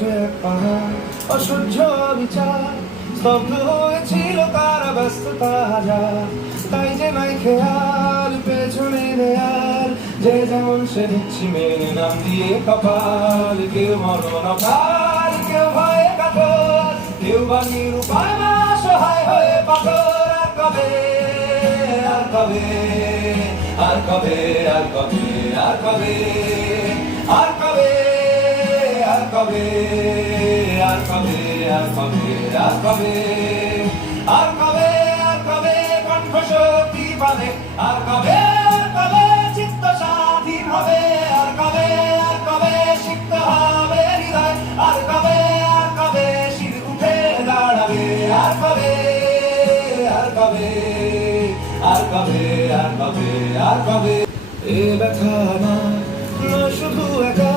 উঠেছে এক পাহাড়, অসহ্য বিচার, স্তব্ধ হয়েছিল তারা ব্যস্ততা হাজার। তাই যে নাই খেয়াল পেছনে দেয়াল, যে যেমন সে দিচ্ছি মেনে নাম দিয়ে কপাল। কেউ মরণ অকাল, কেউ ভয়ে কাতর, কেউ বা নিরুপায় বা সহায় হয়ে পাথর। আর কবে, আর কবে, আর কবে, আর কবে, আর কবে, আর কবে, আর কবে, আর কবে, আর কবে, আর কবে, আর কবে, আর কবে কণ্ঠ শক্তি পাবে, আর কবে, আর কবে চিত্ত স্বাধীন হবে, আর কবে, আর কবে সিক্ত হবে হৃদয়, আর কবে, আর কবে শির উঠে দাঁড়াবে, আর কবে, আর কবে, আর কবে, আর কবে, আর কবে। এ ব্যথা আমার নয় শুধু একা,